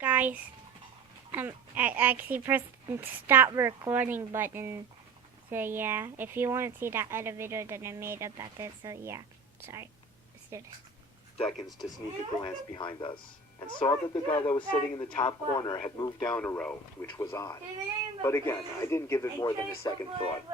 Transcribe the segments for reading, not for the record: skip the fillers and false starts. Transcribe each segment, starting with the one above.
Guys, I actually pressed the stop recording button. So yeah, if you want to see that other video that I made about this, so yeah, sorry. Let's do this. Seconds to sneak a glance behind us, and saw that the guy that was sitting in the top corner had moved down a row, which was odd. But again, I didn't give it more than a second thought.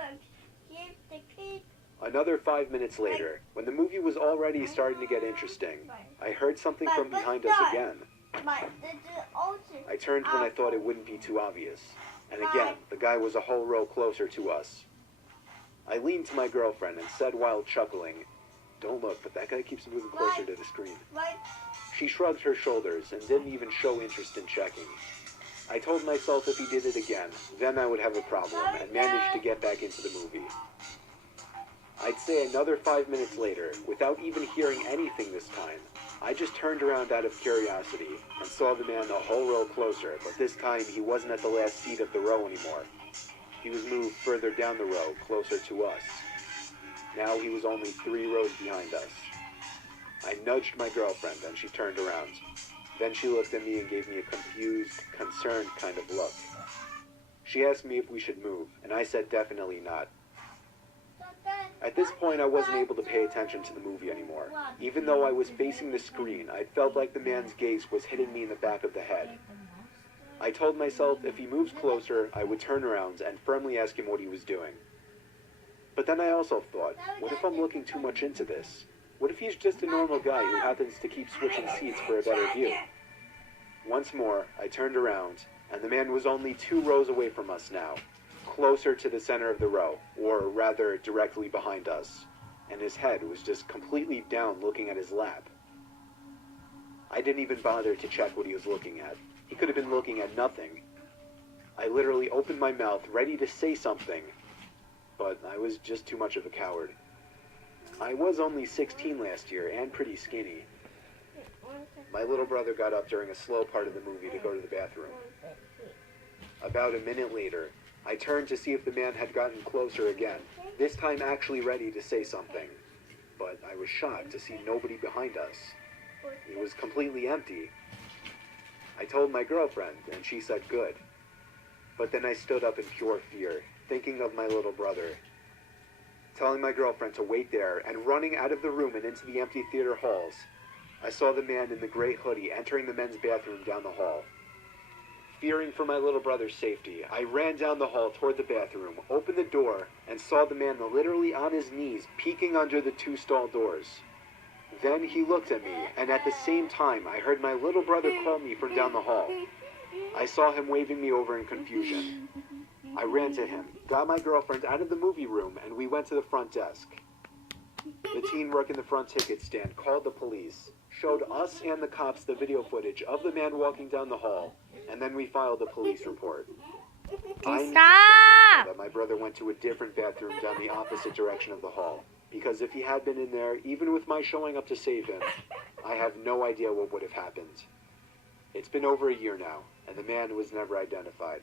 Another 5 minutes later, when the movie was already starting to get interesting, I heard something from behind us again. I turned when I thought it wouldn't be too obvious, and again, the guy was a whole row closer to us. I leaned to my girlfriend and said while chuckling, "Don't look, but that guy keeps moving closer to the screen." She shrugged her shoulders and didn't even show interest in checking. I told myself if he did it again, then I would have a problem, and managed to get back into the movie. I'd say another 5 minutes later, without even hearing anything this time, I just turned around out of curiosity and saw the man a whole row closer, but this time he wasn't at the last seat of the row anymore. He was moved further down the row, closer to us. Now he was only 3 rows behind us. I nudged my girlfriend and she turned around. Then she looked at me and gave me a confused, concerned kind of look. She asked me if we should move, and I said definitely not. At this point, I wasn't able to pay attention to the movie anymore. Even though I was facing the screen, I felt like the man's gaze was hitting me in the back of the head. I told myself if he moves closer, I would turn around and firmly ask him what he was doing. But then I also thought, what if I'm looking too much into this? What if he's just a normal guy who happens to keep switching seats for a better view? Once more, I turned around, and the man was only 2 rows away from us now, closer to the center of the row, or rather directly behind us, and his head was just completely down looking at his lap. I didn't even bother to check what he was looking at. He could have been looking at nothing. I literally opened my mouth ready to say something, but I was just too much of a coward. I was only 16 last year and pretty skinny. My little brother got up during a slow part of the movie to go to the bathroom. About a minute later, I turned to see if the man had gotten closer again, this time actually ready to say something. But I was shocked to see nobody behind us. It was completely empty. I told my girlfriend, and she said good. But then I stood up in pure fear, thinking of my little brother. Telling my girlfriend to wait there, and running out of the room and into the empty theater halls, I saw the man in the gray hoodie entering the men's bathroom down the hall. Fearing for my little brother's safety, I ran down the hall toward the bathroom, opened the door, and saw the man literally on his knees, peeking under the 2 stall doors. Then he looked at me, and at the same time, I heard my little brother call me from down the hall. I saw him waving me over in confusion. I ran to him, got my girlfriend out of the movie room, and we went to the front desk. The teen working the front ticket stand called the police, showed us and the cops the video footage of the man walking down the hall, and then we filed a police report. I need to say that my brother went to a different bathroom down the opposite direction of the hall, because if he had been in there, even with my showing up to save him, I have no idea what would have happened. It's been over a year now, and the man was never identified.